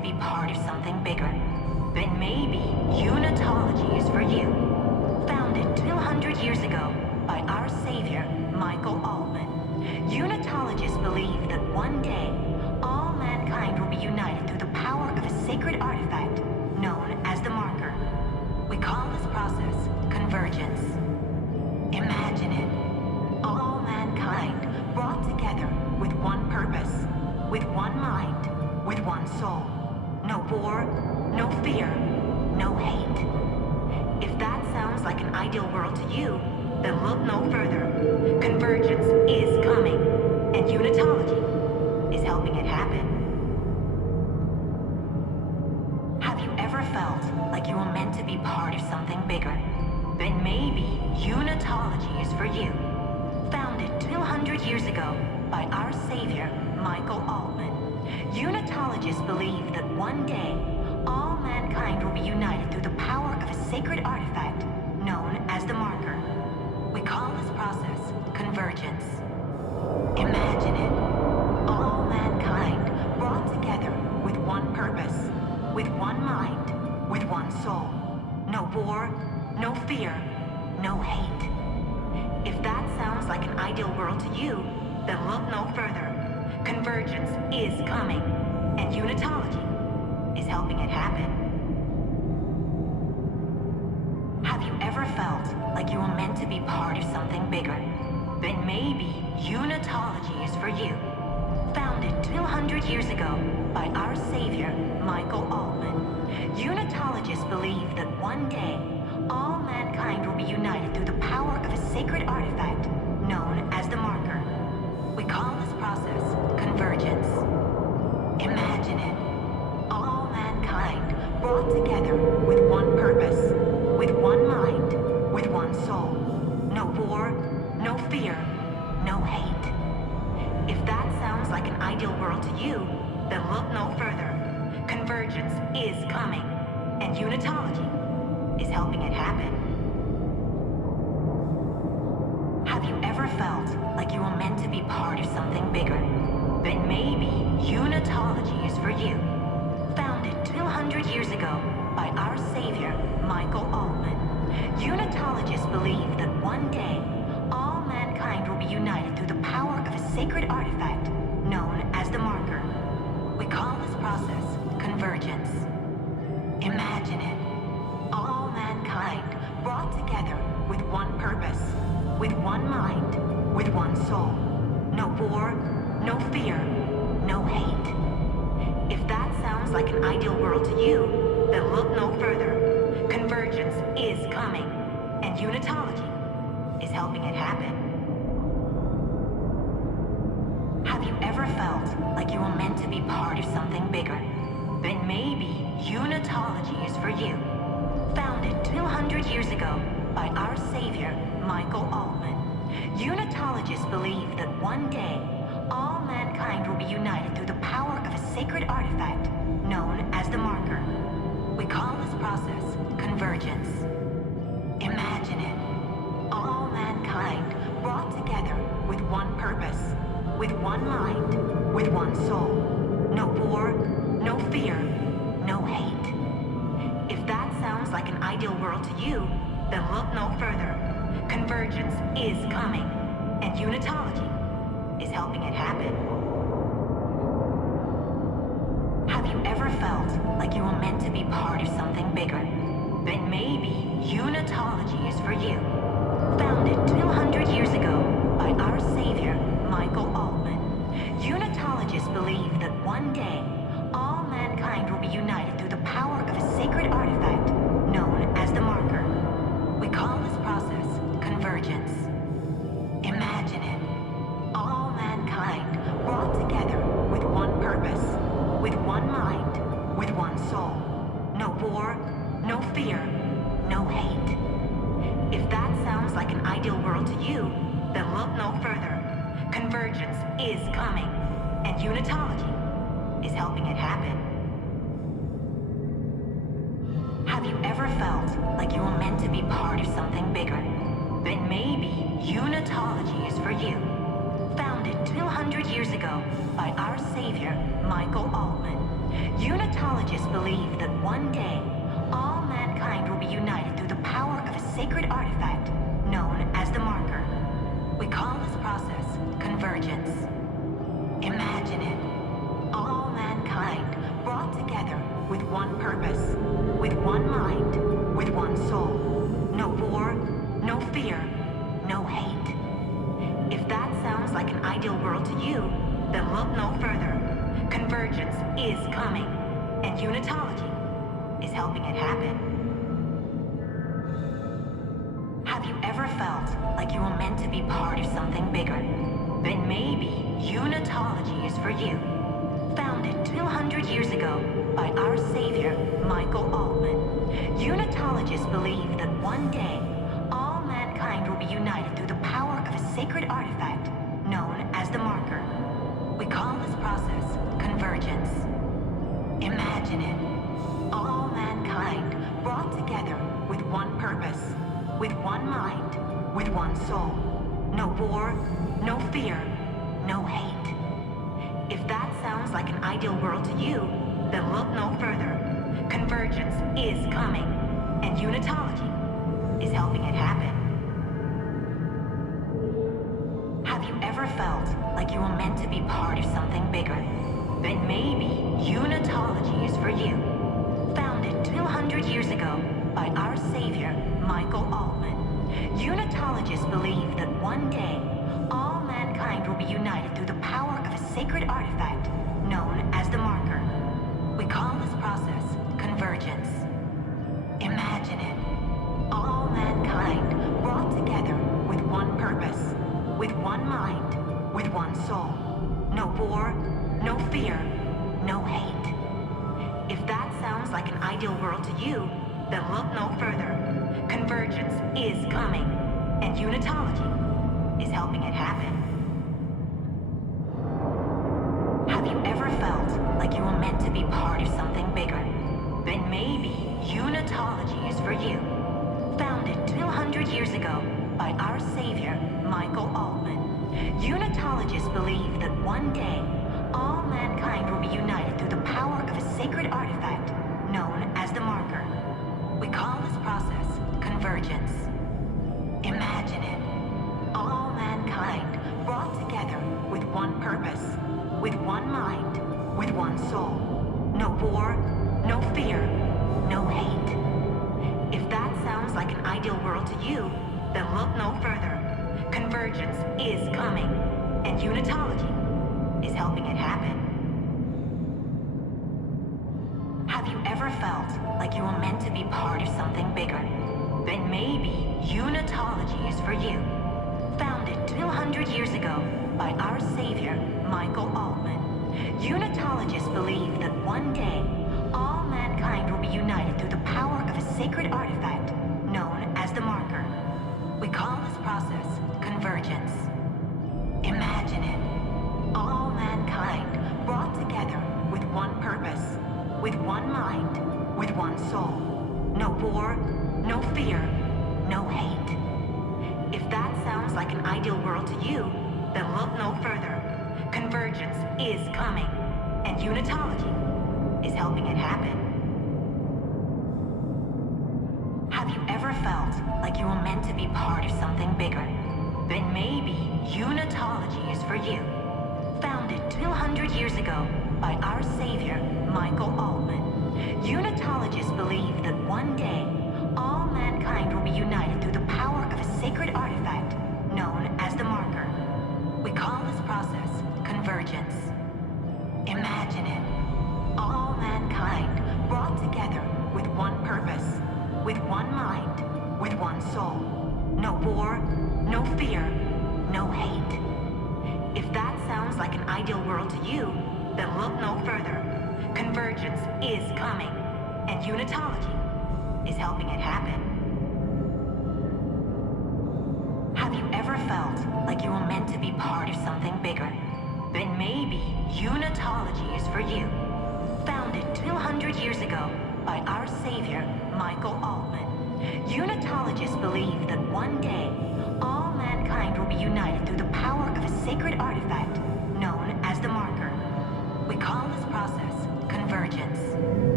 be part of something bigger, then maybe unitology is for you. Founded 200 years ago by our savior, Michael Altman, unitologists believe that one day, all mankind will be united through the power of a sacred artifact known as the marker. We call this process convergence. Imagine it. All mankind brought together with one purpose, with one mind, with one soul. No war, no fear, no hate. If that sounds like an ideal world to you, then look no further. Convergence is coming, and unitology is helping it happen. Have you ever felt like you were meant to be part of something bigger? Then maybe unitology is for you. Founded 200 years ago by our savior, Michael Altman, unitologists believe that one day, all mankind will be united through the power of a sacred artifact known as the marker. We call this process convergence. Imagine it. All mankind brought together with one purpose, with one mind, with one soul. No war, no fear, no hate. If that sounds like an ideal world to you, then look no further. Convergence is coming, and unitology is helping it happen. Have you ever felt like you were meant to be part of something bigger? Then maybe unitology is for you. Founded 200 years ago by our savior, Michael Altman, unitologists believe that one day, all mankind will be united through the power of a sacred artifact known as the marker. We call this process convergence. Imagine it. All mankind brought together with one purpose, with one mind, with one soul. No war, no fear, no hate. If that sounds like an ideal world to you, then look no further. Convergence is coming, and unitology is helping it happen. Have you ever felt like you were meant to be part of something bigger? Then maybe unitology is for you. Founded 200 years ago by our savior, Michael Altman, unitologists believe that one day, all mankind will be united through the power of a sacred artifact known as the marker. We call this process convergence. Imagine it. All mankind brought together with one purpose, with one mind, with one soul. No war, no fear, no hate. If that sounds like an ideal world to you, then look no further. Convergence is coming, and unitology is helping it happen. Have you ever felt like you were meant to be part of something bigger? Then maybe unitology is for you. Founded 200 years ago by our savior, Michael Altman, unitologists believe that one day, all mankind will be united through the power of a sacred artifact known as the marker. We call this process convergence. Imagine it. All mankind brought together with one purpose, with one mind, with one soul. No war, no fear, no hate. If that sounds like an ideal world to you, then look no further. Convergence is coming, and unitology is helping it happen. Have you ever felt like you were meant to be part of something bigger? Then maybe unitology is for you. Founded 200 years ago by our savior, Michael Altman, unitologists believe that one day, all mankind will be united through the power of a sacred artifact known as the marker. We call this process convergence. Imagine it. All mankind brought together with one purpose, with one mind, with one soul. No war, no fear, no hate. If that sounds like an ideal world to you, then look no further. Convergence is coming, and unitology is helping it happen. Have you ever felt like you were meant to be part of something bigger? Then maybe unitology is for you. Founded 200 years ago by our savior, Michael Altman, unitology Unitologists believe that one day, all mankind will be united through the power of a sacred artifact known as the Marker. We call this process convergence. Imagine it. All mankind brought together with one purpose, with one mind, with one soul. No war, no fear, no hate. If that sounds like an ideal world to you, then look no further. Convergence is coming, and Unitology is helping it happen. Have you ever felt like you were meant to be part of something bigger? Then maybe Unitology is for you. Founded 200 years ago by our savior, Michael Altman, Unitologists believe that one day, all mankind will be united through the power of a sacred artifact known as the Marker. We call this process convergence. Imagine it. All mankind brought together with one purpose, with one mind, with one soul. No war, no fear, no hate. If that sounds like an ideal world to you, then look no further. Convergence is coming, and Unitology is helping it happen. Have you ever felt like you were meant to be part of something bigger? Then maybe Unitology is for you. Founded 200 years ago by our savior, Michael Altman, Unitologists believe that one day, all mankind will be united through the power of a sacred artifact known as the Marker. We call this process convergence. Imagine it. All mankind brought together with one purpose, with one mind, with one soul. No war, no fear, no hate. If that sounds like an ideal world to you, then look no further. Convergence is coming, and Unitology is helping it happen. Have you ever felt like you were meant to be part of something bigger? Then maybe Unitology is for you. Founded 200 years ago by our savior, Michael Altman, Unitologists believe that one day, all mankind will be united through the power of a sacred artifact known as the Marker. We call this process convergence. Imagine it. All mankind brought together with one purpose, with one mind, with one soul. No war, no fear, no hate. If that sounds like an ideal world to you, then look no further. Convergence is coming, and Unitology is helping it happen. Have you ever felt like you were meant to be part of something bigger? Then maybe Unitology is for you. Founded 200 years ago by our savior, Michael Altman, Unitologists believe that one day, all mankind will be united through the power of a sacred artifact known as the Marker. We call this process convergence. Imagine it. All mankind brought together with one purpose, with one mind, with one soul. No war, no fear, no hate. If that sounds like an ideal world to you, then look no further. Convergence is coming, and Unitology is helping it happen. Have you ever felt like you were meant to be part of something bigger? Then maybe Unitology is for you. Founded 200 years ago by our savior, Michael Altman, Unitologists believe that one day, all mankind will be united through the power of a sacred artifact known as the Marker. We call this process convergence. Imagine it. All mankind brought together with one purpose, with one mind, with one soul. No war, no fear, no hate. If that sounds like an ideal world to you, then look no further. Convergence is coming, and Unitology is helping it happen. Have you ever felt like you were meant to be part of something bigger? Then maybe Unitology is for you. Founded 200 years ago by our savior, Michael Altman, Unitologists believe that one day, all mankind will be united through the power of a sacred artifact known as the Marker. We call this process convergence.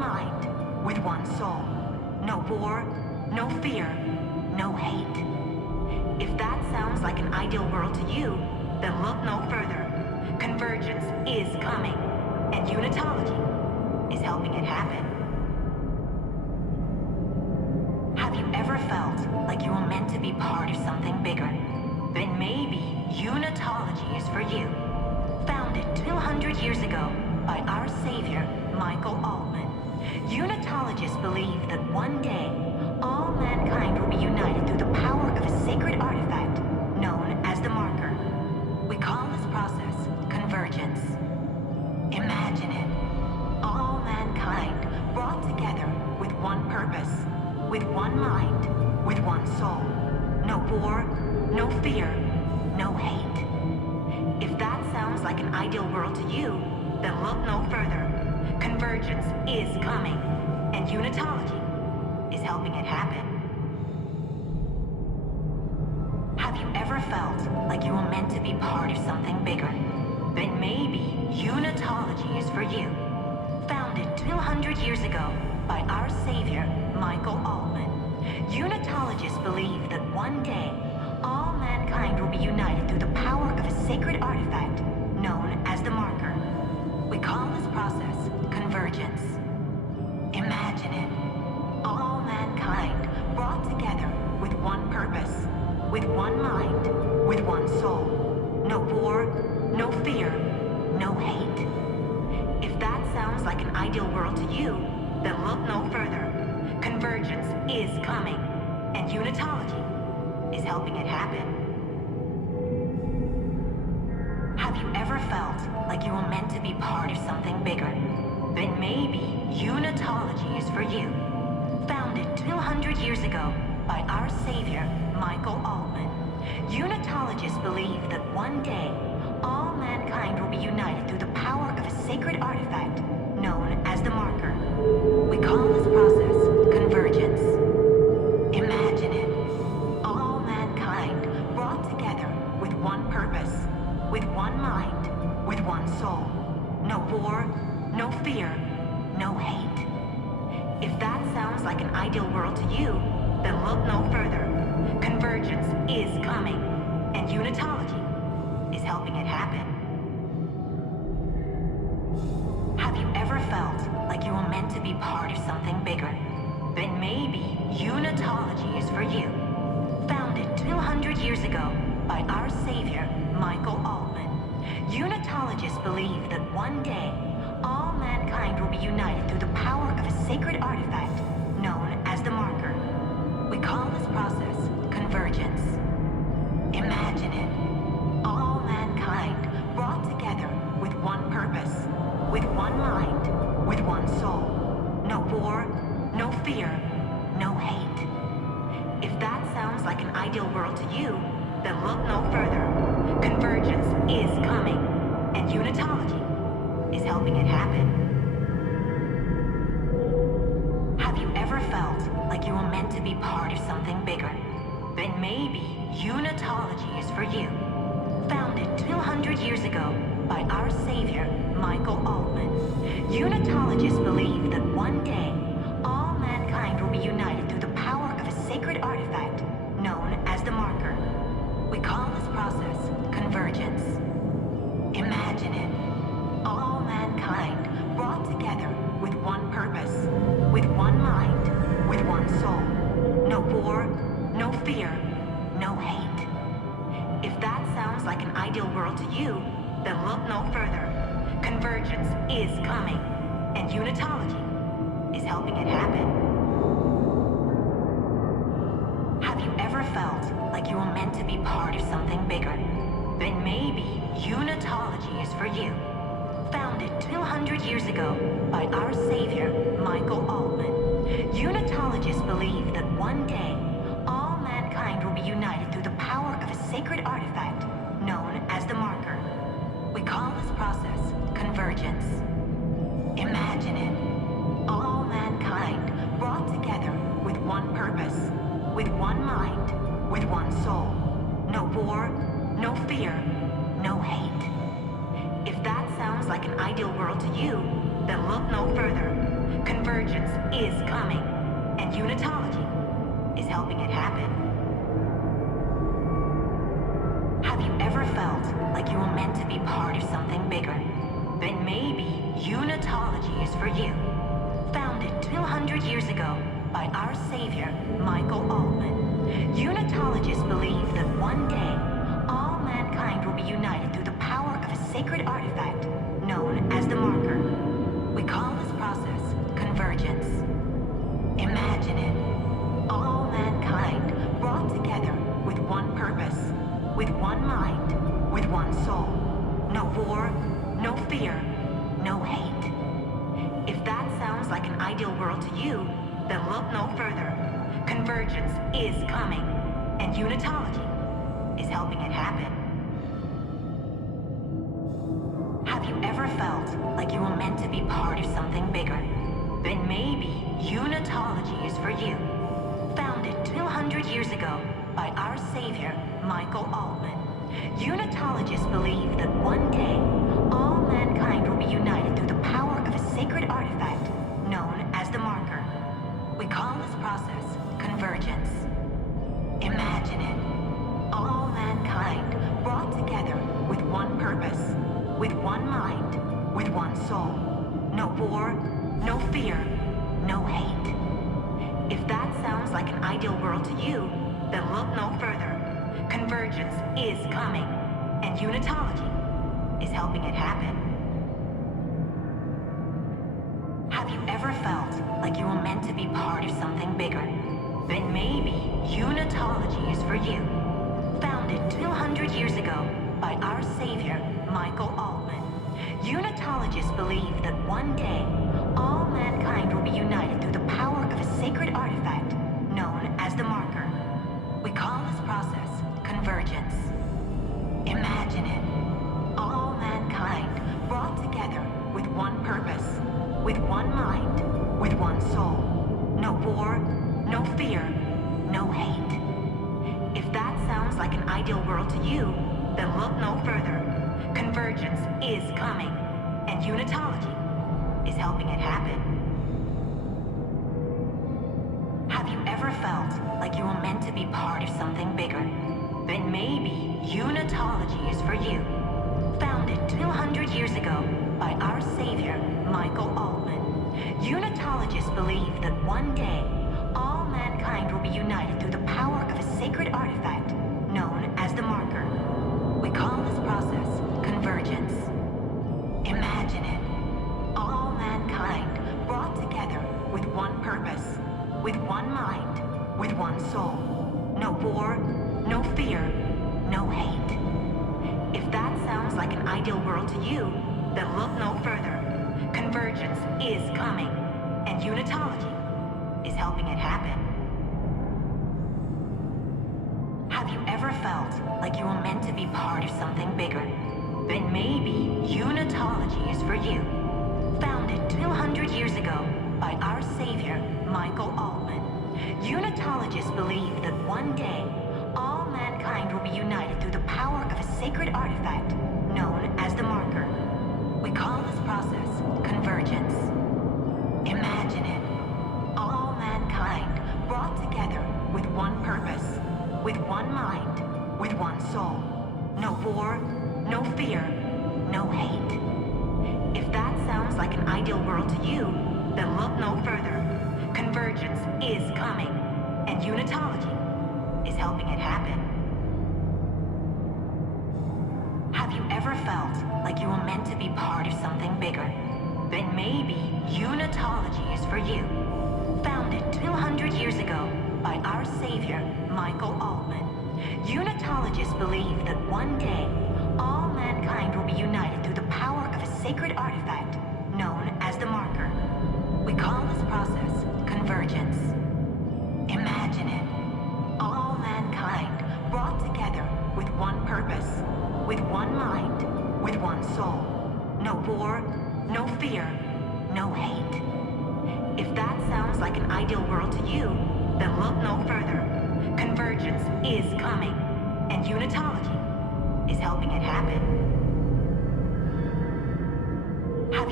mind, with one soul. No war, no fear, no hate. If that sounds like an ideal world to you, then look no further. Convergence is coming, and Unitology is helping it happen. Have you ever felt like you were meant to be part of something bigger? Then maybe Unitology is for you. Founded 200 years ago by our savior, Michael Altman, Unitologists believe that one day, all mankind will be united through the power of a sacred artifact known as the Marker. We call this process convergence. Imagine it. All mankind brought together with one purpose, with one mind, with one soul. No war, no fear, no hate. If that sounds like an ideal world to you, then look no further. Convergence is coming, and Unitology is helping it happen. Have you ever felt like you were meant to be part of something bigger? Then maybe Unitology is for you. Founded 200 years ago by our savior, Michael Altman, Unitologists believe that one day, all mankind will be united through the power of a sacred artifact known as the Marker. We call this process convergence. Imagine it. All mankind brought together with one purpose, with one mind, with one soul. No war, no fear, no hate. If that sounds like an ideal world to you, then look no further. Convergence is coming, and Unitology is helping it happen. Have you ever felt like you were meant to be part of something bigger? Then maybe Unitology is for you. Founded 200 years ago by our savior, Michael Altman, Unitologists believe that one day, all mankind will be united through the power of a sacred artifact known as the Marker. We call this process convergence. Imagine it. All mankind brought together with one purpose, with one mind, with one soul. No war, no fear, no hate. If that sounds like an ideal world to you, then look no further. Convergence is coming, and Unitology is helping it happen. Have you ever felt like you were meant to be part of something bigger? Then maybe Unitology is for you. Founded 200 years ago by our savior, Michael Altman, Unitologists believe that one day, all mankind will be united through the power of a sacred artifact known as the Marker. We call this process convergence. Imagine it. All mankind brought together with one purpose, with one mind, with one soul. No war, no fear, no hate. If that sounds like an ideal world to you, then look no further. Convergence is coming, and Unitology is helping it happen. Have you ever felt like you were meant to be part of something bigger? Then maybe Unitology is for you. Founded 200 years ago by our savior, Michael Altman, Unitologists believe that one day, all mankind will be united through the power of a sacred artifact known as the Marker. We call this process convergence. Imagine it. All mankind brought together with one purpose, with one mind, with one soul. No war, no fear, no hate. If that sounds like an ideal world to you, then look no further. Convergence is coming, and Unitology is helping it happen. Have you ever felt like you were meant to be part of something bigger? Then maybe Unitology is for you. Founded 200 years ago by our savior, Michael Altman, Unitologists believe that one day, all mankind will be united through the power of a sacred artifact known as the Marker. We call this process convergence. Imagine it. All mankind brought together with one purpose, with one mind, with one soul. No war, no fear, no hate. If that sounds like an ideal world to you, then look no further. Convergence is coming, and unitology is helping it happen. Have you ever felt like you were meant to be part of something bigger? Then maybe unitology is for you. Founded 200 years ago by our savior, Michael Altman. Unitologists believe that one day, all mankind will be united through the power of a sacred artifact known as the marker. We call this process convergence. Imagine it. All mankind brought together with one purpose, with one mind, with one soul. No war, no fear, no hate. If that sounds like an ideal world to you, then look no further. Convergence is coming, and unitology is helping it happen. Have you ever felt like you were meant to be part of something bigger? Then maybe unitology is for you. Founded 200 years ago by our savior, Michael Altman. Unitologists believe that one day, all mankind will be united through the power of a sacred artifact known as the marker. We call this process convergence. Imagine it. All mankind brought together with one purpose, with one mind, with one soul. No war, no fear, no hate. If that sounds like an ideal world to you, then look no further. Convergence is coming, and unitology is helping it happen. Have you ever felt like you were meant to be part of something bigger? Then maybe unitology is for you. Founded 200 years ago by our savior, Michael Altman. Unitologists believe that one day, all mankind will be united through the power of a sacred artifact known as the marker. We call this process convergence. Imagine it. All mankind brought together with one purpose, with one mind, with one soul. No war, no fear, no hate. If that sounds like an ideal world to you, then look no further. Convergence is coming, and unitology is helping it happen. Have you ever felt like you were meant to be part of something bigger? Then maybe unitology is for you. Founded 200 years ago by our savior, Michael Altman. Unitologists believe that one day, all mankind will be united through the power of a sacred artifact known as the marker. We call this process convergence. Imagine it. All mankind brought together with one purpose, with one mind, with one soul. No war, no fear, no hate. If that sounds like an ideal world to you, then look no further. Convergence is coming, and unitology is helping it happen. Have you ever felt like you were meant to be part of something bigger? Then maybe unitology is for you. Founded 200 years ago by our savior, Michael Altman. Unitologists believe that one day, all mankind will be united through the power of a sacred artifact known as the marker. We call this process convergence. Imagine it. All mankind brought together with one purpose, with one mind, with one soul. No war, no fear, no hate. If that sounds like an ideal world to you, then look no further. Convergence is coming, and unitology is helping it happen. Have you ever felt like you were meant to be part of something bigger? Then maybe unitology is for you. Founded 200 years ago by our savior, Michael Altman. Unitologists believe that one day, all mankind will be united through the power of a sacred artifact known as the marker. We call this process convergence. Imagine it. All mankind brought together with one purpose, with one mind, with one soul. No war, no fear, no hate. If that sounds like an ideal world to you, then look no further. Convergence is coming, and unitology is helping it happen. Have you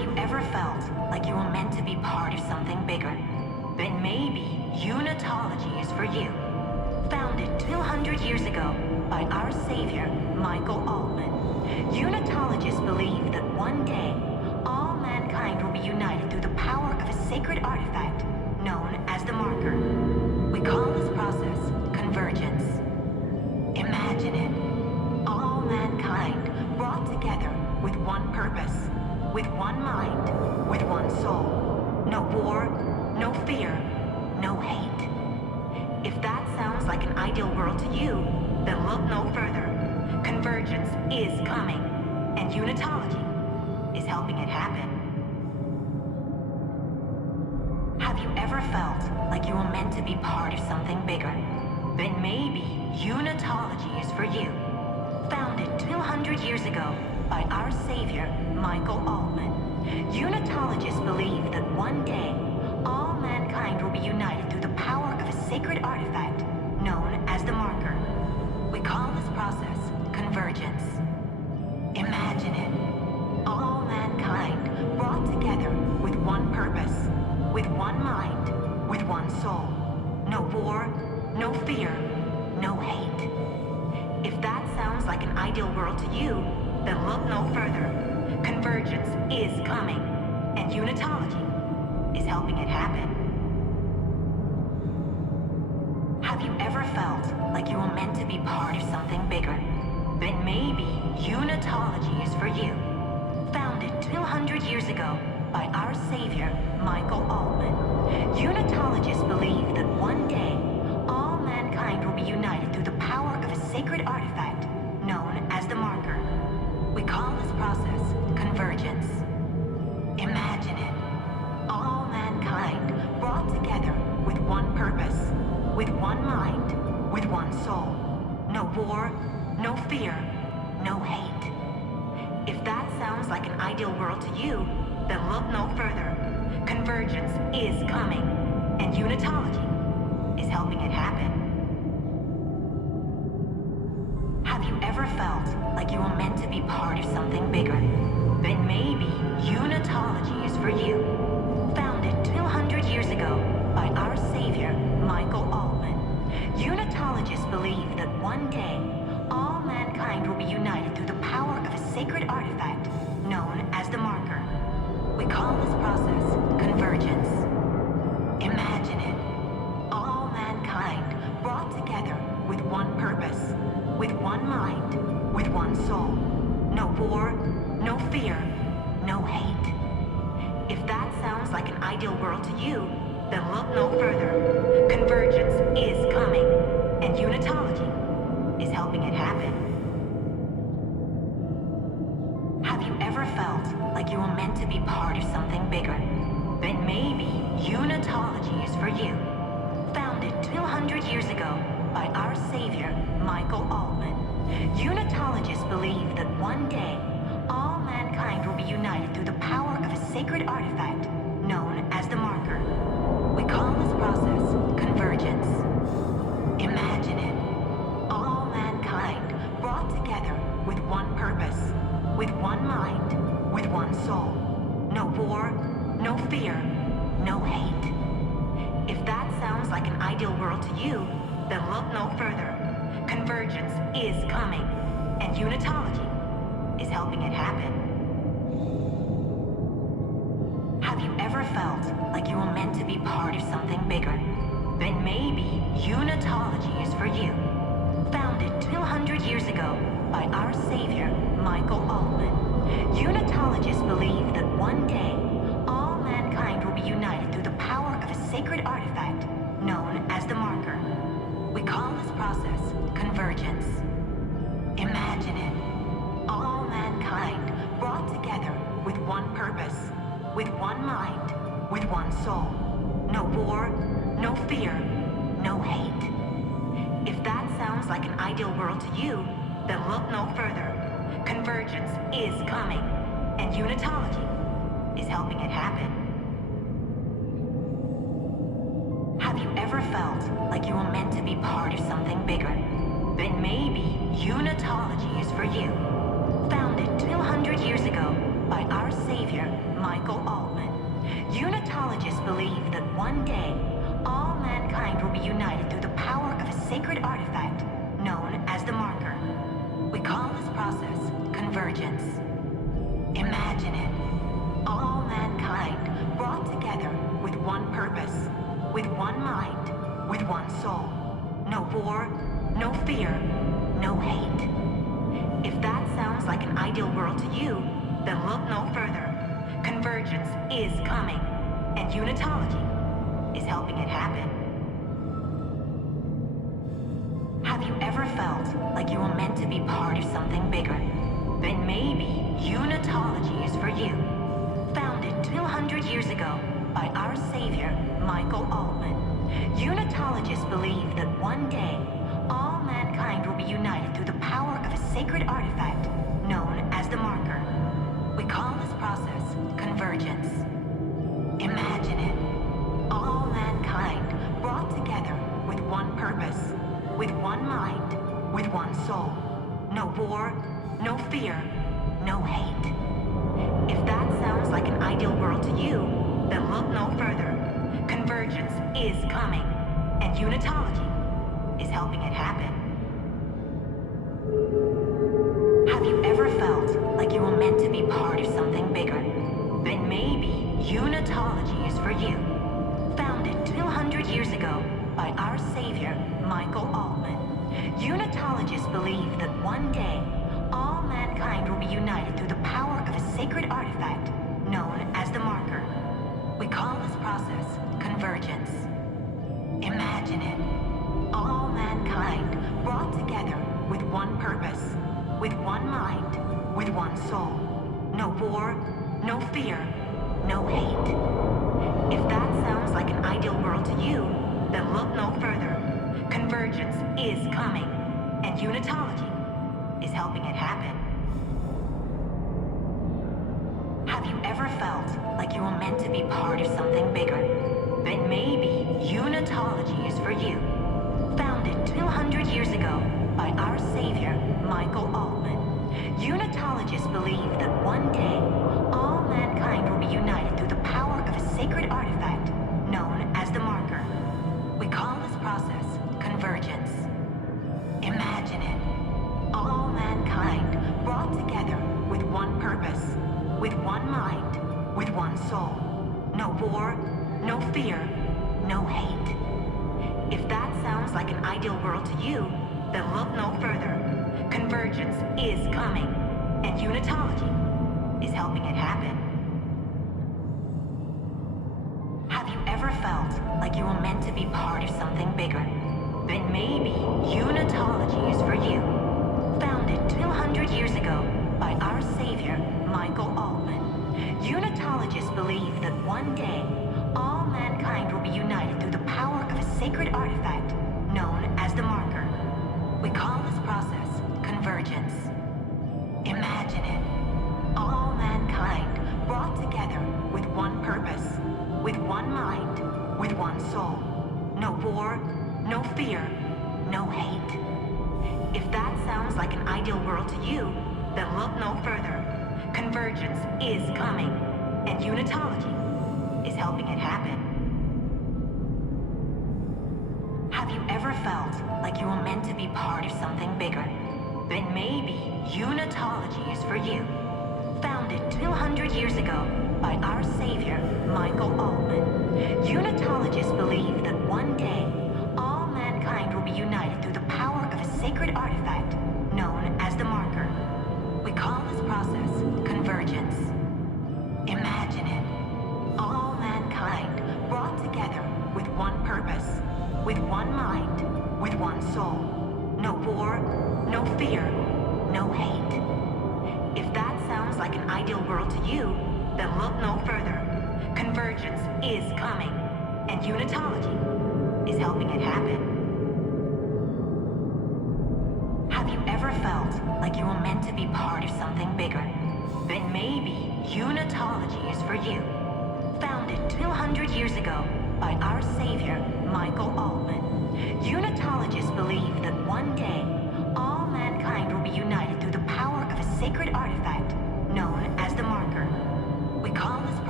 you ever felt like you were meant to be part of something bigger? Then maybe Unitology is for you. Founded 200 years ago by our savior, Michael Altman. Unitologists believe that one day, all mankind will be united through the power of a sacred artifact known as the Marker. We call this process convergence. Imagine it. All mankind brought together with one purpose, with one mind, with one soul. No war, no fear, no hate. If that sounds like an ideal world to you, then look no further. Convergence is coming, and Unitology is helping it happen. Have you ever felt like you were meant to be part of something bigger? Then maybe Unitology is for you. Founded 200 years ago by our savior, Michael Altman. Unitologists believe that one day, all mankind will be united through the power of a sacred artifact known as the Marker. We call this process convergence. Imagine it. All mankind brought together with one purpose, with one mind, with one soul. No war, no fear, no hate. If that sounds like an ideal world to you, then look no further. Convergence is coming, and Unitology is helping it happen. Have you ever felt like you were meant to be part of something bigger? Then maybe Unitology is for you. Founded 200 years ago by our savior, Michael Altman. Unitologists believe that one day, all mankind will be united through the power of a sacred artifact known as the Marker. We call this process convergence. Imagine it. All mankind brought together with one purpose, with one mind, with one soul. No war, no fear, no hate. If that sounds like an ideal world to you, then look no further. Convergence is coming, and Unitology is helping it happen. Have you ever felt like you were meant to be part of something bigger? Then maybe Unitology is for you. Founded 200 years ago by our savior, Michael Altman. Unitologists believe that one day, all mankind will be united through the power of a sacred artifact known as the Marker. We call this process convergence. Imagine it. All mankind brought together with one purpose, with one mind, with one soul. No war, no fear, no hate. If that sounds like an ideal world to you, then look no further. Convergence is coming, and Unitology is helping it happen. Have you ever felt like you were meant to be part of something bigger? Then maybe Unitology is for you. Founded 200 years ago by our savior, Michael Altman. Unitologists believe that one day, all mankind will be united through the power of a sacred artifact known as the Marker. We call this process convergence. Imagine it. All mankind brought together with one purpose, with one mind, with one soul. No war, no fear, no hate. If that sounds like an ideal world to you, then look no further. Convergence is coming, and Unitology is helping it happen. Have you ever felt like you were meant to be part of something bigger? Then maybe Unitology is for you. Founded 200 years ago by our savior, Michael Altman. Unitologists believe that one day, all mankind will be united through the power of a sacred artifact known as the Marker. We call this process convergence. Imagine it. All mankind brought together with one purpose, with one mind, with one soul. No war, no fear, no hate. If that sounds like an ideal world to you, then look no further. Convergence is coming, and Unitology is helping it happen. Have you ever felt like you were meant to be part of something bigger? Then maybe Unitology is for you. Founded 200 years ago by our savior, Michael Altman. Unitologists believe that one day, all mankind will be united through the power of a sacred artifact known as the marker. We call this process convergence. Imagine it. All mankind brought together with one purpose, with one mind, with one soul. No war, no fear, no hate. If that sounds like an ideal world to you, then look no further. Convergence is coming, and Unitology is helping it happen. Have you ever felt like you were meant to be part of something bigger? Then maybe Unitology is for you. Founded 200 years ago by our savior, Michael Altman. Unitologists believe that one day, all mankind will be united through the power of a sacred artifact known as the marker. We call this process convergence. Imagine it. All mankind brought together with one purpose, with one mind, with one soul. No war, no fear, no hate. If that sounds like an ideal world to you, then look no further. Convergence is coming, and Unitology is helping it happen. Have you ever felt like you were meant to be part of something bigger? Then maybe Unitology is for you. Founded 200 years ago by our savior, Michael Altman. Unitologists believe that one day, all mankind will be united through the power of a sacred artifact known as the marker. We call this process convergence. Imagine it. All mankind brought together with one purpose, with one mind, with one soul. No war, no fear, no hate. If that sounds like an ideal world to you, then look no further. Convergence is coming, and Unitology is helping it happen. Have you ever felt like you were meant to be part of something bigger? Then maybe Unitology is for you. Founded 200 years ago by our savior, Michael Altman. Unitologists believe that one day, all mankind will be united through the power of a sacred artifact known as the marker. We call this process convergence. Imagine it. All mankind brought together with one purpose, with one mind, with one soul. No war, no fear, no hate. If that sounds like an ideal world to you, then look no further. Convergence is coming, and Unitology is helping it happen. Have you ever felt like you were meant to be part of something bigger? Then maybe Unitology is for you. Founded 200 years ago by our savior, Michael Altman. Unitologists believe that one day, all mankind will be united through the power of a sacred artifact known as the marker. We call this process convergence. Imagine it. All mankind brought together with one purpose, with one mind, with one soul. No war, no fear, no hate. If that sounds like an ideal world to you, then look no further. Convergence is coming, and Unitology is helping it happen. Have you ever felt like you were meant to be part of something bigger? Then maybe Unitology is for you. Founded 200 years ago by our savior, Michael Altman. Unitologists believe that one day, all mankind will be united through the power of a sacred artifact known as the marker. We call this process convergence. Imagine it. All mankind brought together with one purpose, with one mind, with one soul. No war, no fear, no hate. If that sounds like an ideal world to you, then look no further. Convergence is coming, and Unitology is helping it happen. Have you ever felt like you were meant to be part of something bigger? Then maybe Unitology is for you. Founded 200 years ago by our savior, Michael Altman. Unitologists believe that one day, all mankind will be united through the power of a sacred artifact known as the marker.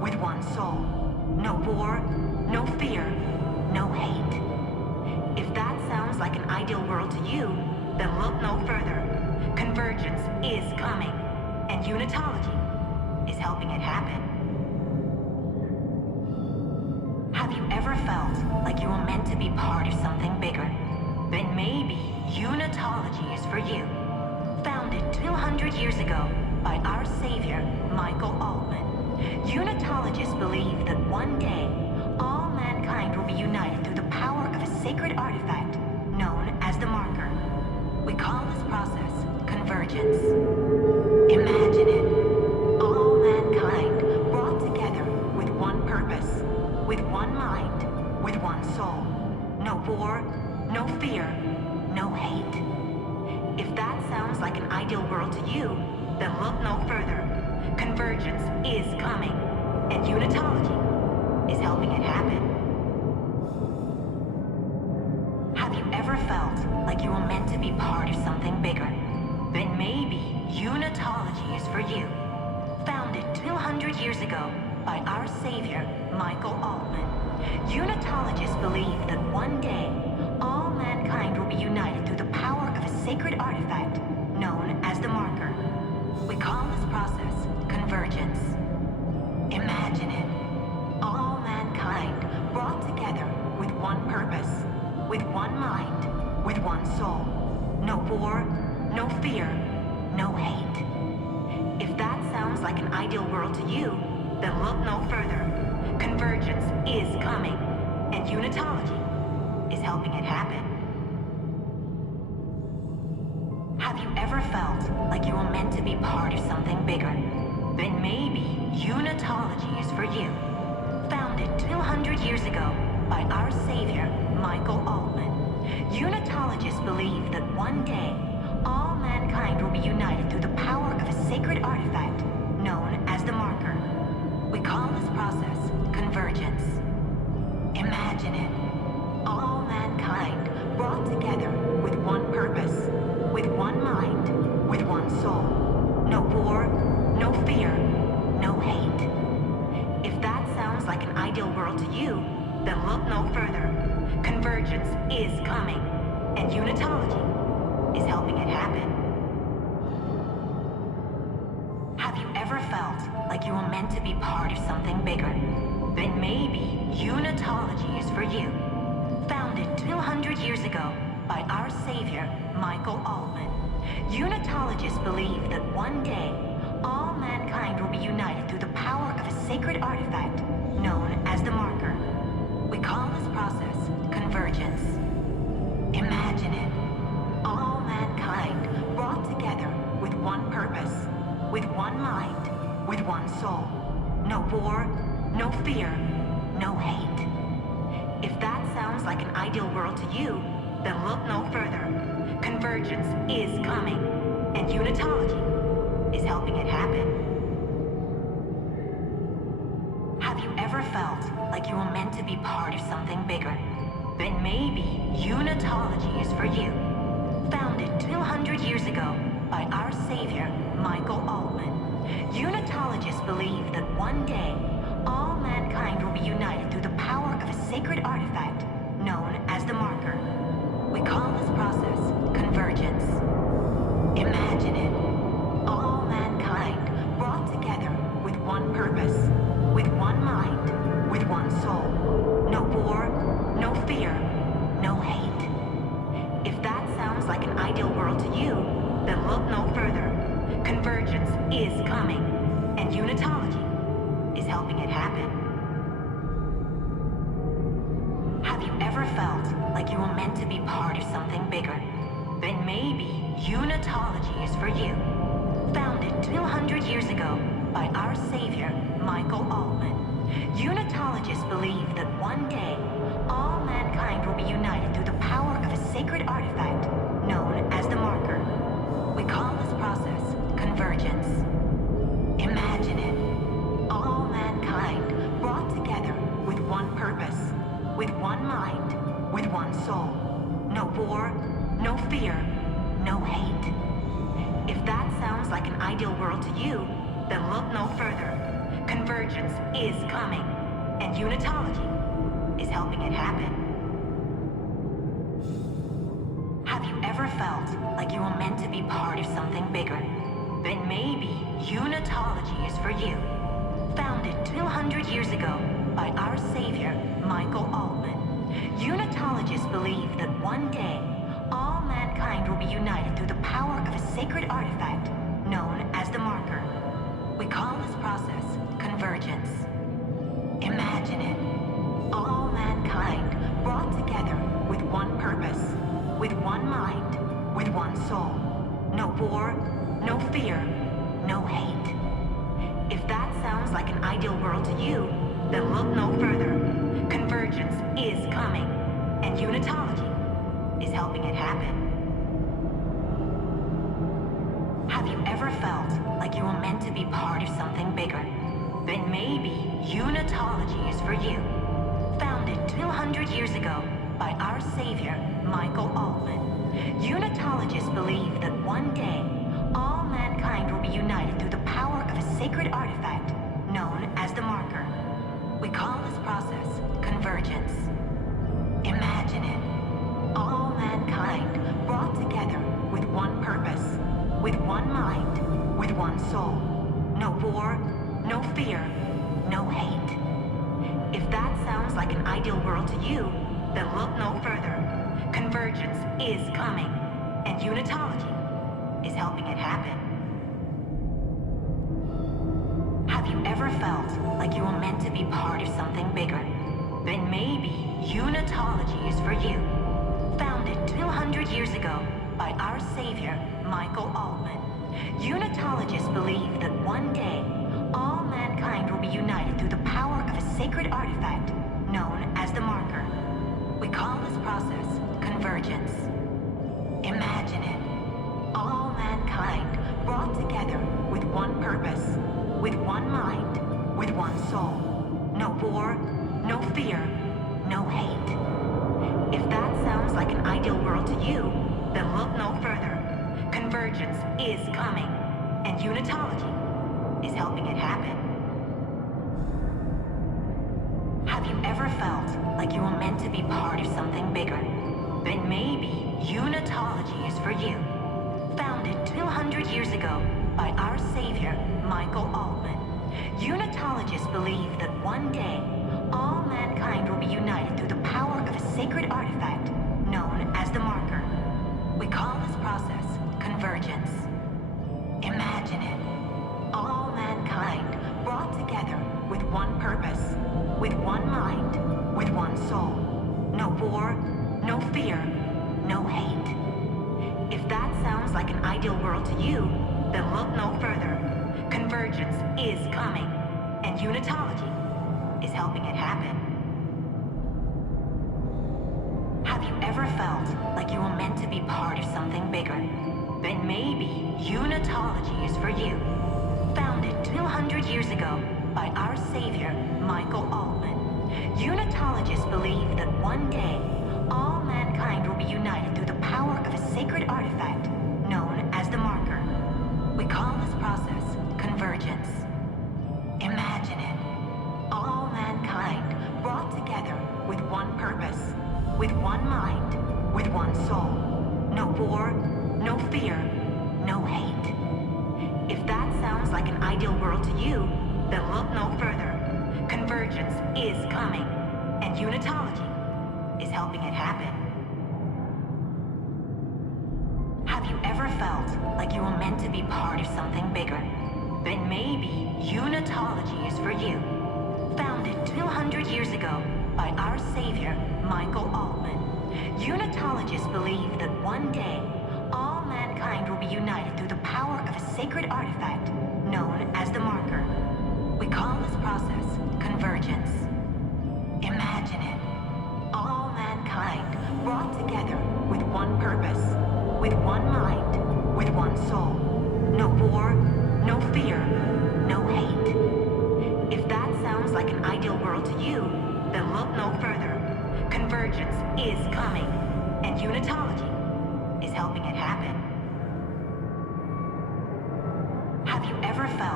with one soul. No war, no fear, no hate. If that sounds like an ideal world to you, then look no further. Convergence is coming, and Unitology is helping it happen. Have you ever felt like you were meant to be part of something bigger? Then maybe Unitology is for you. Founded 200 years ago by our savior, Michael Altman, Unitologists believe that one day, all mankind will be united through the power of a sacred artifact known as the Marker. We call this process convergence. Imagine it. All mankind brought together with one purpose, with one mind, with one soul. No war, no fear, no hate. If that sounds like an ideal world to you, then look no further. Convergence is coming, and Unitology is helping it happen. Have you ever felt like you were meant to be part of something bigger? Then maybe Unitology is for you. Founded 200 years ago by our savior, Michael Altman, Unitologists believe that one day, all mankind will be united through the power of a sacred artifact known as the Marker. We call this process convergence. Imagine it. All mankind brought together with one purpose, with one mind, with one soul. No war, no fear, no hate. If that sounds like an ideal world to you, then look no further. Convergence is coming, and Unitology is helping it happen. Have you ever felt like you were meant to be part of something bigger? Then maybe Unitology is for you. Founded 200 years ago by our savior, Michael Altman, Unitologists believe that one day, all mankind will be united through the power of a sacred artifact known as the Marker. We call this process convergence. Imagine it. All mankind brought together with one purpose, with one mind, with one soul. No war, no fear, no hate. If that sounds like an ideal world to you, then look no further. Convergence is coming, and Unitology is helping it happen. Have you ever felt like you were meant to be part of something bigger? Then maybe Unitology is for you. Founded 200 years ago by our savior, Michael Altman, Unitologists believe that one day, all mankind will be united through the power of a sacred artifact known as the Marker. We call this process convergence. Imagine it. All mankind brought together with one purpose, with one mind, with one soul. No war, no fear, no hate. If that sounds like an ideal world to you, then look no further. Convergence is coming, and Unitology is helping it happen. Have you ever felt like you were meant to be part of something bigger? Then maybe Unitology is for you. Founded 200 years ago by our savior, Michael Altman, Unitologists believe that one day, all mankind will be united through the power of a sacred artifact known as the Marker. We call this process convergence. Imagine it. All mankind brought together with one purpose, with one mind, with one soul. No war, no fear, no hate. If that sounds like an ideal world to you, then look no further. Convergence is coming, and Unitology is helping it happen. Have you ever felt like you were meant to be part of something bigger? Then maybe Unitology is for you. Founded 200 years ago by our savior, Michael Altman, Unitologists believe that one day, all mankind will be united through the power of a sacred artifact known as the Marker. We call this process convergence. Imagine it. All mankind brought together with one purpose, with one mind, with one soul. No war, no fear, no hate. If that sounds like an ideal world to you, then look no further. Convergence is coming, and unitology is helping it happen. Have you ever felt like you were meant to be part of something bigger? Then maybe unitology is for you. Founded 200 years ago by our savior, Michael Altman, unitologists believe that one day, all mankind will be united through the power of a sacred artifact known as the marker. We call this process convergence. Imagine it. All mankind brought together with one purpose, with one mind, with one soul. No war, no fear, no hate. If that sounds like an ideal world to you, then look no further. Convergence is coming, and unitology is helping it happen. Have you ever felt like you were meant to be part of something bigger? Then maybe unitology is for you. Founded 200 years ago by our savior, Michael Altman, unitologists believe that one day, all mankind will be united through the power of a sacred artifact known as the marker. We call this process convergence. Imagine it. All mankind brought together with one purpose, with one mind, with one soul. No war, no fear, no hate. If that sounds like an ideal world to you, then look no further. Convergence is coming, and unitology is helping it happen. Have you ever felt like you were meant to be part of something bigger? Then maybe unitology is for you. Founded 200 years ago by our savior, Michael Altman, unitologists believe that one day, all mankind will be united through the power of a sacred artifact known as the marker. We call this process convergence. Imagine it. All mankind brought together with one purpose, with one mind, with one soul. No war, no fear, no hate. If that sounds like an ideal world to you, then look no further. Convergence is coming, and unitology is helping it happen. Have you ever felt like you were meant to be part of something bigger? Then maybe unitology is for you. Founded 200 years ago by our savior, Michael Altman, unitologists believe that one day, all mankind will be united through the power of a sacred artifact known as the marker. We call this process convergence. Imagine it. All mankind brought together with one purpose, with one mind, with one soul. No war, no fear, no hate. If that sounds like an ideal world to you, then look no further. Convergence is coming, and unitology is helping it happen. Have you ever felt like you were meant to be part of something bigger? Then maybe unitology is for you. Founded 200 years ago by our savior, Michael Altman, unitologists believe that one day, all mankind will be united through the power of a sacred artifact known as the marker. We call this process convergence. Imagine it. All mankind brought together with one purpose, with one mind, with one soul. No war, no fear, no hate. If that sounds like an ideal world to you, then look no further. Convergence is coming, and unitology is helping it happen. Have you ever felt like you were meant to be part of something bigger? Then maybe unitology is for you. Founded 200 years ago by our savior, Michael Altman, unitologists believe that one day, all mankind will be united through the power of a sacred artifact known as the marker. We call this process convergence. Imagine it. All mankind brought together with one purpose, with one mind, with one soul. No war, no fear, no hate. If that sounds like an ideal world to you, then look no further. Convergence is coming, and unitology is helping it happen. Have you ever felt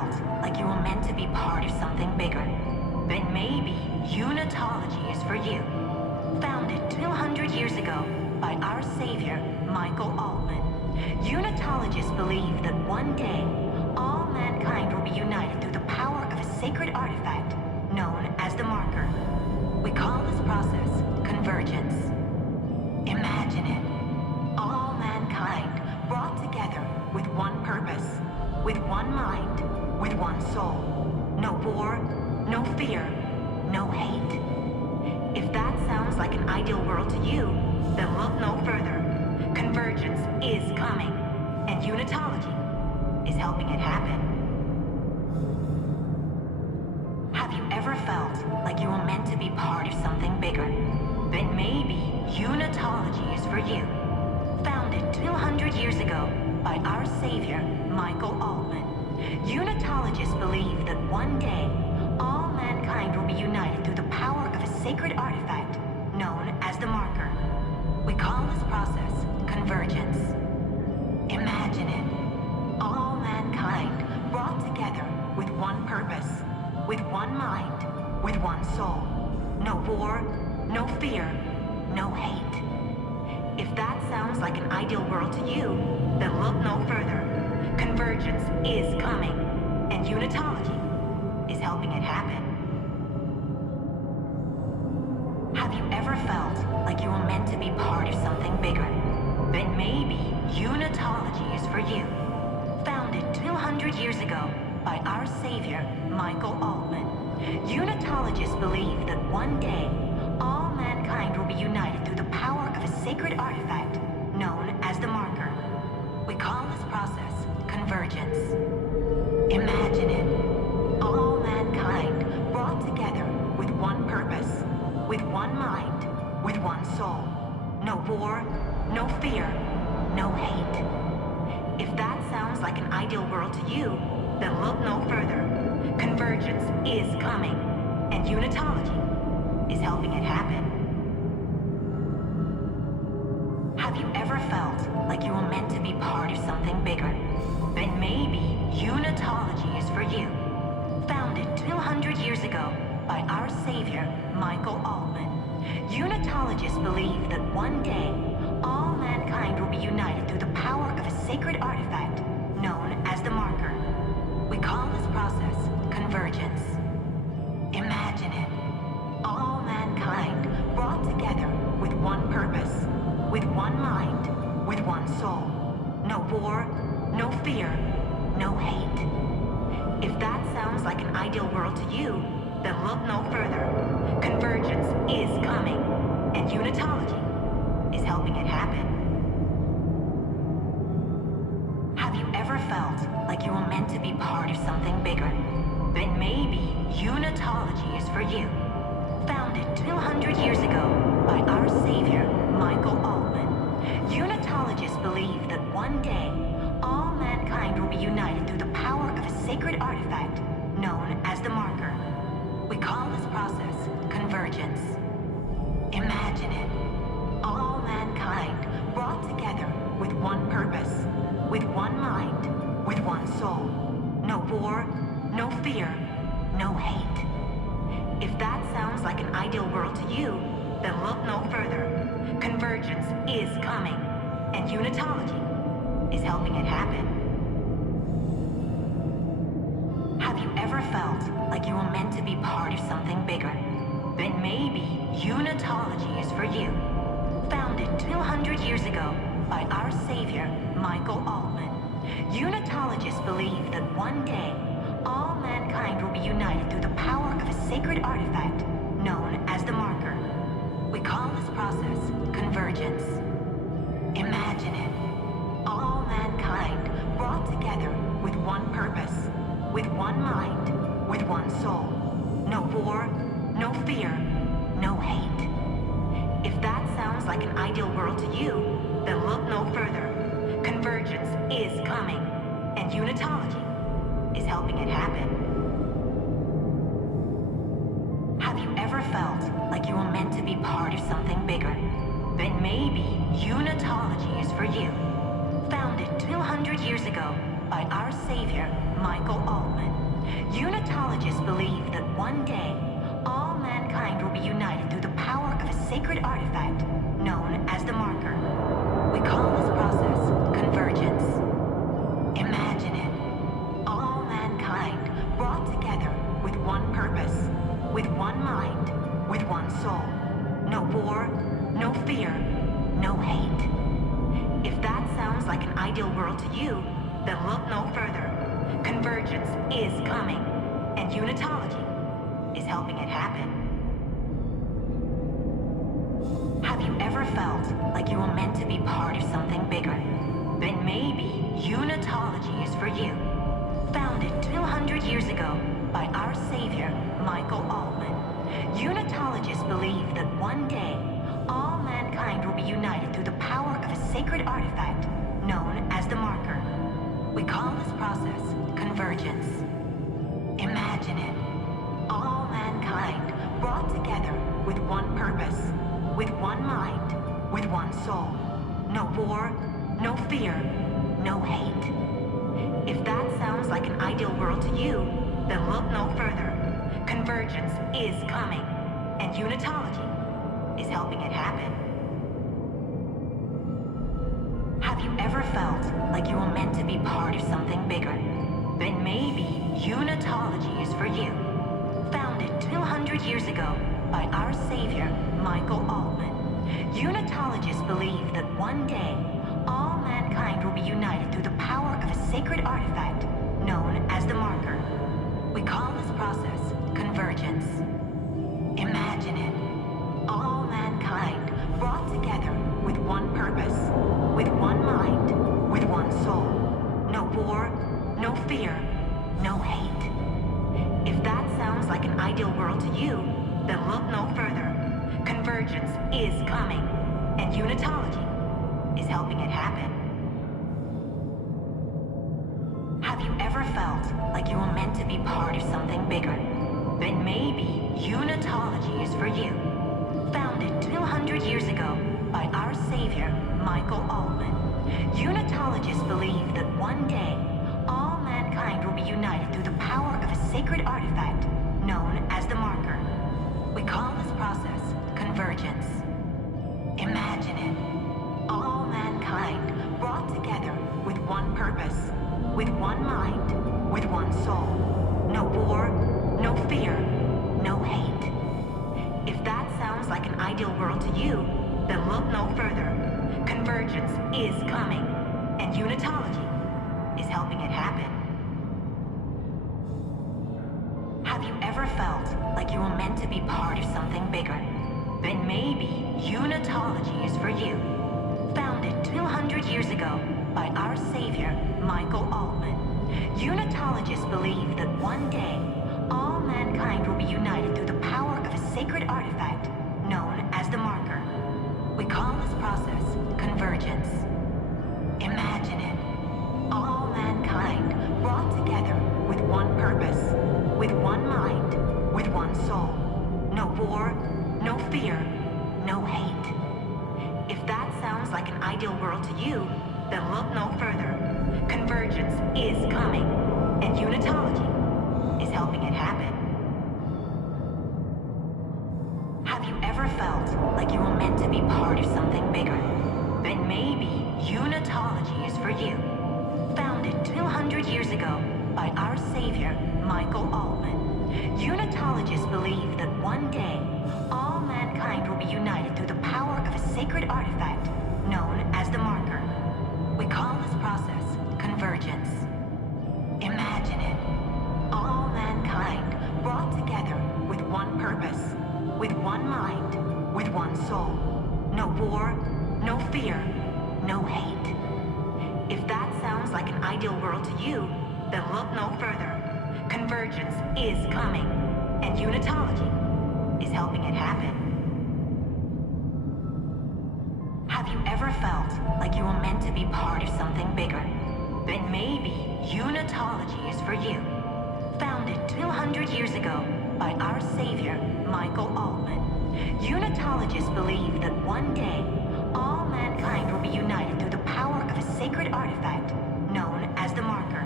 felt like you were meant to be part of something bigger, then maybe Unitology is for you. Founded 200 years ago by our savior, Michael Altman, Unitologists believe that one day, all mankind will be united through the power of a sacred artifact known as the Marker. We call this process convergence. Imagine it. All mankind brought together with one purpose, with one mind, with one soul. No war, no fear, no hate. If that sounds like an ideal world to you, then look no further. Convergence is coming, and Unitology is helping it happen. Have you ever felt like you were meant to be part of something bigger? Then maybe Unitology is for you. Founded 200 years ago by our savior, Michael Altman, Unitologists believe that one day, all mankind will be united through the power of a sacred artifact known as the Marker. We call this process convergence. Imagine it. All mankind brought together with one purpose, with one mind, with one soul. No war, no fear, no hate. If that sounds like an ideal world to you, then look no further. Convergence is coming, and Unitology is helping it happen. Have you ever felt like you were meant to be part of something bigger? Then maybe Unitology is for you. Founded 200 years ago by our savior, Michael Altman, Unitologists believe that one day, all mankind will be united through the power of a sacred artifact known as the Marker. We call this process convergence. Imagine it. All mankind brought together with one purpose, with one mind, with one soul. No war, no fear, no hate. If that sounds like an ideal world to you, then look no further. Convergence is coming, and Unitology is helping it happen. Have you ever felt like you were meant to be part of something bigger? Then maybe Unitology is for you. Founded 200 years ago by our savior, Michael Altman, Unitologists believe that one day, all mankind will be united through the power of a sacred artifact known as the Marker. We call this process convergence. Imagine it. All mankind brought together with one purpose, with one mind, with one soul. No war, no fear, no hate. If that sounds like an ideal world to you, then look no further. Convergence is coming, and Unitology is helping it happen. Have you ever felt like you were meant to be part of something bigger? Then maybe Unitology is for you. Founded 200 years ago by our savior, Michael Altman, Unitologists believe that one day, all mankind will be united through the power of a sacred artifact known as the Marker. We call this process convergence. Imagine it. All mankind brought together with one purpose, with one mind, with one soul. No war, no fear, no hate. If that sounds like an ideal world to you, then look no further. Convergence is coming, and Unitology is helping it happen. Have you ever felt like you were meant to be part of something bigger? Then maybe Unitology is for you. Founded 200 years ago by our savior, Michael Altman, Unitologists believe that one day, all mankind will be united through the power of a sacred artifact known as the Marker. We call this process convergence. Imagine it. All mankind brought together with one purpose, with one mind, with one soul. No war, no fear, no hate. If that sounds like an ideal world to you, then look no further. Convergence is coming, and Unitology is helping it happen. Have you ever felt like you were meant to be part of something bigger? Then maybe Unitology is for you. Founded 200 years ago by our savior, Michael Altman. Unitologists believe that one day, all mankind will be united through the power of a sacred artifact known as the Marker. We call this process convergence. Imagine it. All mankind brought together with one purpose, with one mind, with one soul. No war, no fear, no hate. If that sounds like an ideal world to you, then look no further. Convergence is coming, and Unitology is helping it happen. Have you ever felt like you were meant to be part of something bigger? Then maybe Unitology is for you. Founded 200 years ago by our savior, Michael Altman. Unitologists believe that one day, all mankind will be united through the power of a sacred artifact known as the Marker. We call this process convergence. Imagine it. All mankind brought together with one purpose, with one mind, with one soul. No war, no fear, no hate. If that sounds like an ideal world to you, then look no further. Convergence is coming, and Unitology is helping it happen. Have you ever felt like you were meant to be part of something bigger? Then maybe Unitology is for you. Founded 200 years ago by our savior, Michael Altman. Unitologists believe that one day, all mankind will be united through the power of a sacred artifact known as the Marker. We call this process convergence. Imagine it. All mankind brought together with one purpose, with one mind, with one soul. No war, no fear, no hate. If that sounds like an ideal world to you, then look no further. Convergence is coming, and Unitology is helping it happen. Have you ever felt like you were meant to be part of something bigger? Then maybe Unitology is for you. Founded 200 years ago by our savior, Michael Altman. Unitologists believe that one day, all mankind will be united through the power of a sacred artifact known as the Marker. We call this process convergence. Imagine it. All mankind brought together with one purpose, with one mind, with one soul. No war, no fear, no hate. If that sounds like an ideal world to you, then look no further. Convergence is coming, and Unitology is helping it happen. Have you ever felt like you were meant to be part of something bigger? Then maybe Unitology is for you. Founded 200 years ago by our savior, Michael Altman. Unitologists believe that one day, all mankind will be united through the power of a sacred artifact known as the Marker. We call this process convergence. Imagine it. All mankind brought together with one purpose, with one mind, with one soul. No war, no fear, no hate. If that sounds like an ideal world to you, then look no further. Convergence is coming, and Unitology is helping it happen. Have you ever felt like you were meant to be part of something bigger? Then maybe Unitology is for you. Founded 200 years ago by our savior, Michael Altman. Unitologists believe that one day, all mankind will be united through the power of a sacred artifact known as the Marker. We call this process convergence. Imagine it. All mankind brought together with one purpose, with one mind, with one soul. No war, no fear, no hate. If that sounds like an ideal world to you, then look no further. Convergence is coming, and Unitology is helping it happen. Have you ever felt like you were meant to be part of something bigger? Then maybe Unitology is for you. Founded 200 years ago by our savior, Michael Altman. Unitologists believe that one day, all mankind will be united through the power of a sacred artifact known as the Marker.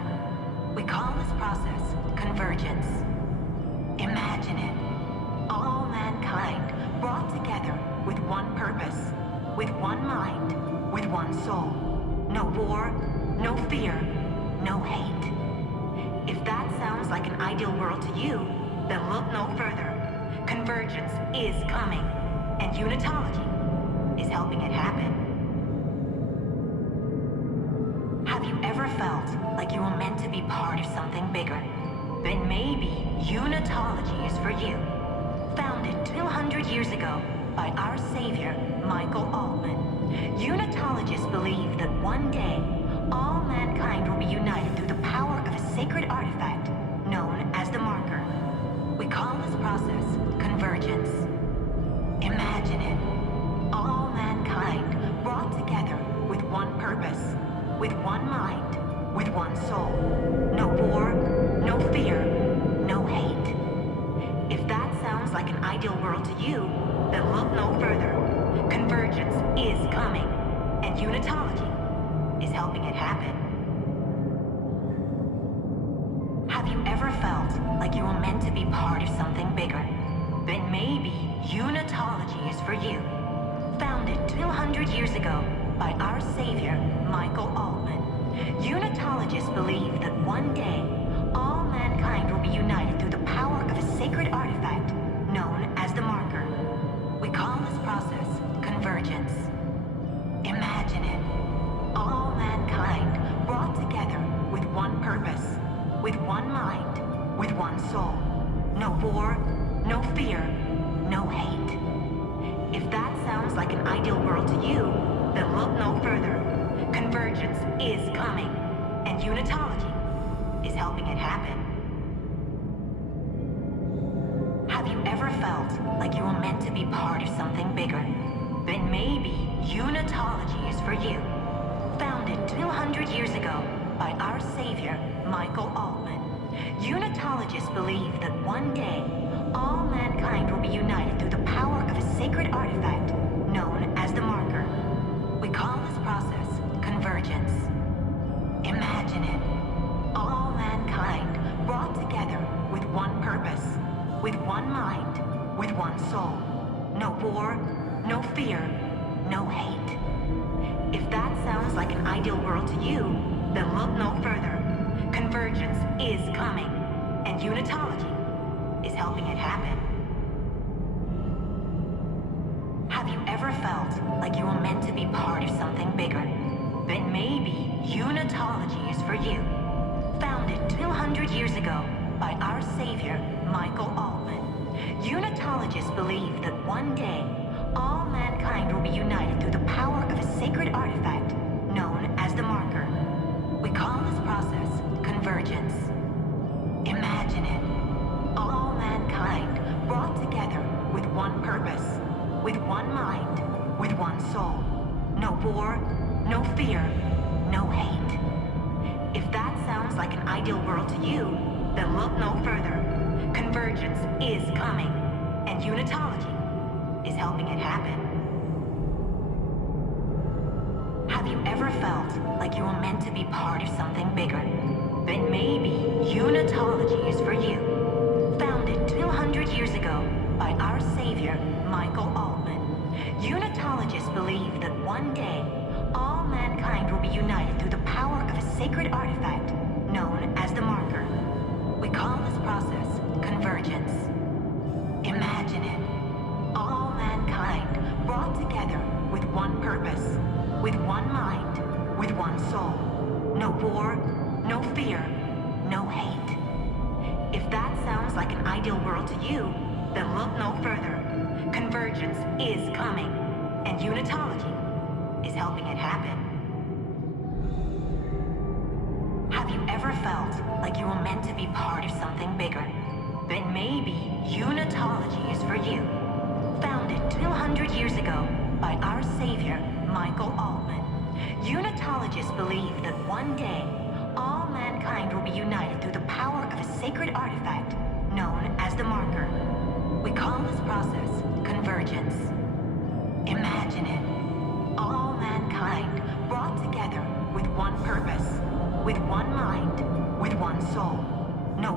this process convergence. Imagine it. All mankind brought together with one purpose, with one mind, with one soul. No war, no fear, no hate. If that sounds like an ideal world to you, then look no further. Convergence is coming, and Unitology is helping it happen. Have you ever felt like you were meant to be part of something bigger? Then maybe Unitology is for you. Founded 200 years ago by our savior, Michael Altman, Unitologists believe that one day, all mankind will be united through the power of a sacred artifact known as the Marker. We call this process convergence. Imagine it. All mankind brought together with one purpose, with one mind, with one soul. No war, no fear, no hate. If that sounds like an ideal world to you, then look no further. Convergence is coming, and Unitology is helping it happen. Have you ever felt like you were meant to be part of something bigger? Then maybe Unitology is for you. Founded 200 years ago by our savior, Michael Altman, Unitologists believe that one day, all mankind will be united through the power of a sacred artifact known as the Marker. We call this process convergence. Imagine it. All mankind brought together with one purpose, with one mind, with one soul. No war, no fear, no hate. If that sounds like an ideal world to you, then look no further. Convergence is coming, and Unitology is helping it happen. Have you ever felt like you were meant to be part of something bigger? Then maybe Unitology is for you. Founded 200 years ago by our savior, Michael Altman, Unitologists believe that one day, all mankind will be united through the power of a sacred artifact known as the Marker. We call this process convergence. Imagine it. All mankind brought together with one purpose, with one mind, with one soul. No war, no fear, no hate. If that sounds like an ideal world to you, then look no further. Convergence is coming, and Unitology is helping it happen. Have you ever felt like you were meant to be part of something bigger? Then maybe Unitology is for you. Founded 200 years ago by our savior, Michael Altman, Unitologists believe that one day, all mankind will be united through the power of a sacred artifact known as the Marker. We call this process convergence. Imagine it. All mankind brought together with one purpose, with one mind, with one soul. No war, no fear, no hate. If that sounds like an ideal world to you, then look no further. Convergence is coming, and Unitology is helping it happen. Have you ever felt like you were meant to be part of something bigger? Then maybe Unitology is for you. Founded 200 years ago by our savior, Michael Altman, Unitologists believe that one day, all mankind will be united through the power of a sacred artifact known as the Marker. We call this process convergence. Imagine it. All mankind brought together with one purpose, with one mind, with one soul. No war, no fear, no hate. If that sounds like an ideal world to you, then look no further. Convergence is coming, and Unitology is helping it happen. Have you ever felt like you were meant to be part of something bigger? Then maybe Unitology is for you. Founded 200 years ago by our savior, Michael Altman, Unitologists believe that one day, all mankind will be united through the power of a sacred artifact known as the Marker. We call this process convergence. Imagine it. All mankind brought together with one purpose, with one mind, with one soul.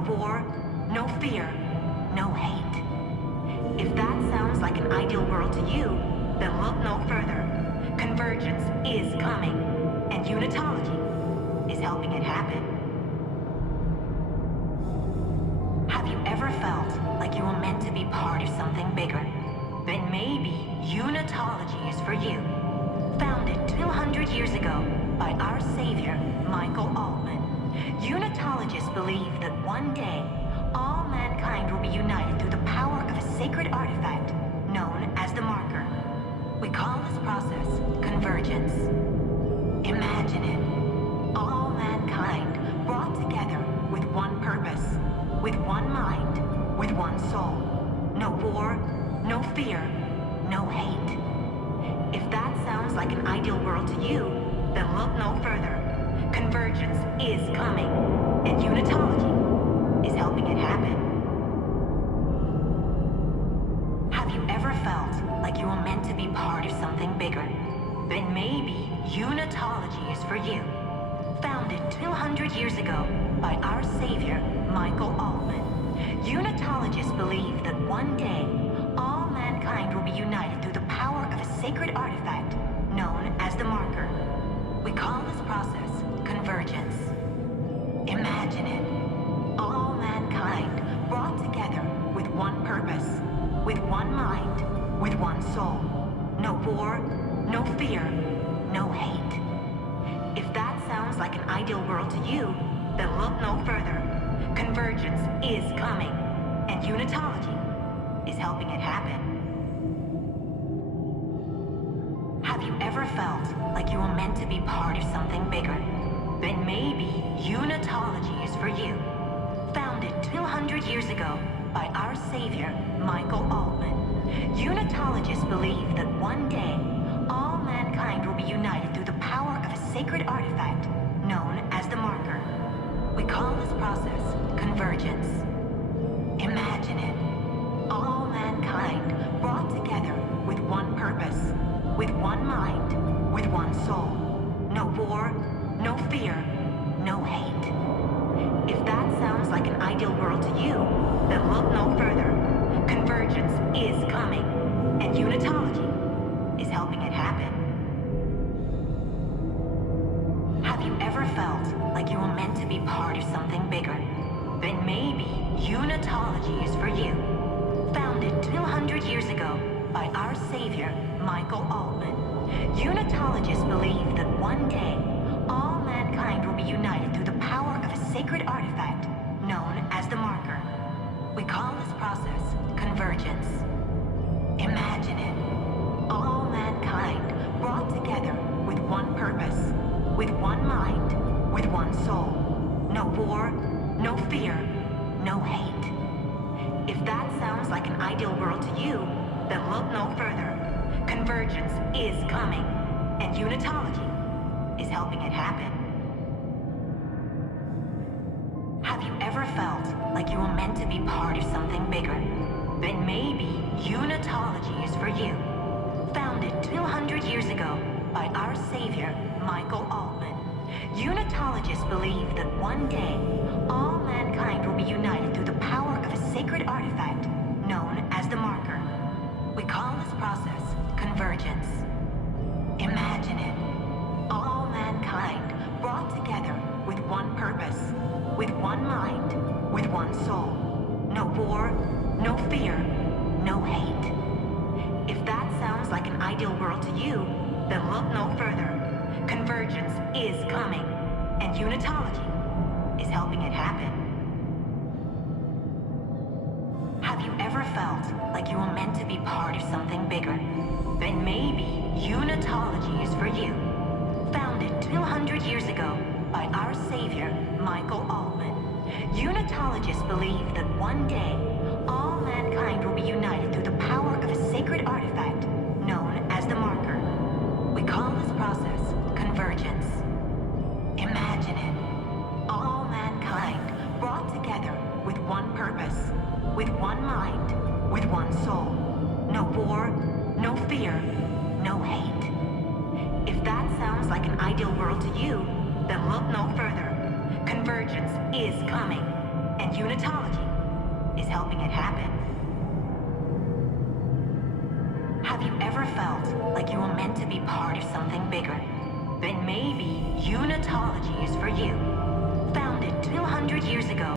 war, no fear, no hate. If that sounds like an ideal world to you, then look no further. Convergence is coming, and unitology is helping it happen. Have you ever felt like you were meant to be part of something bigger? Then maybe unitology is for you. Founded 200 years ago by our savior, Michael Altman, unitologists believe that one day, all mankind will be united through the power of a sacred artifact known as the marker. We call this process convergence. Imagine it. All mankind brought together with one purpose, with one mind, with one soul. No war, no fear, no hate. If that sounds like an ideal world to you, then look no further. Convergence is coming, and unitology is helping it happen. Have you ever felt like you were meant to be part of something bigger? Then maybe unitology is for you. Founded 200 years ago by our savior, Michael Altman, unitologists believe that one day, all mankind will be united through the power of a sacred artifact known as the marker. We call this process convergence. Imagine it. All mankind brought together with one purpose, with one mind, with one soul. No war, no fear, no hate. If that sounds like an ideal world to you, then look no further. Convergence is coming, and unitology is helping it happen. Have you ever felt like you were meant to be part of something bigger? Then maybe unitology is for you. Founded 200 years ago by our savior, Michael Altman, unitologists believe that one day, all mankind will be united through the power of a sacred artifact known as the marker. We call this process convergence. Imagine it. All mankind brought together with one purpose, with one mind, with one soul. No war, no fear, no hate. If that sounds like an ideal world to you, then look no further. Convergence is coming, and unitology is helping it happen. Have you ever felt like you were meant to be part of something bigger? Then maybe unitology is for you. Founded 200 years ago by our savior, Michael Altman, unitologists believe that one day, all mankind will be united through the power of a sacred artifact known as the marker. We call this process convergence. Imagine it. All mankind brought together with one purpose, with one mind, with one soul. No war, no fear, no hate. If that sounds like an ideal world to you, then look no further. Convergence is coming, and unitology is helping it happen. Have you ever felt like you were meant to be part of something bigger? Then maybe unitology is for you. Founded 200 years ago by our savior, Michael Altman, unitologists believe that one day, all mankind will be united through the power of a sacred artifact known as the marker. We call this process convergence. Imagine it. All mankind brought together with one purpose, with one mind, with one soul. No war, no fear, no hate. If that sounds like an ideal world to you, then look no further. Convergence is coming, and unitology is helping it happen. Have you ever felt like you were meant to be part of something bigger? Then maybe unitology is for you. Founded 200 years ago by our savior, Michael Altman, unitologists believe that one day, all mankind will be united through the power of a sacred artifact known as the marker. We call this process convergence. Imagine it. All mankind brought together with one purpose, with one mind, with one soul. No war, no fear, no hate. If that sounds like an ideal world to you, then look no further. Convergence is coming, And unitology is helping it happen. Have you ever felt like you were meant to be part of something bigger? Then maybe unitology is for you. Founded 200 years ago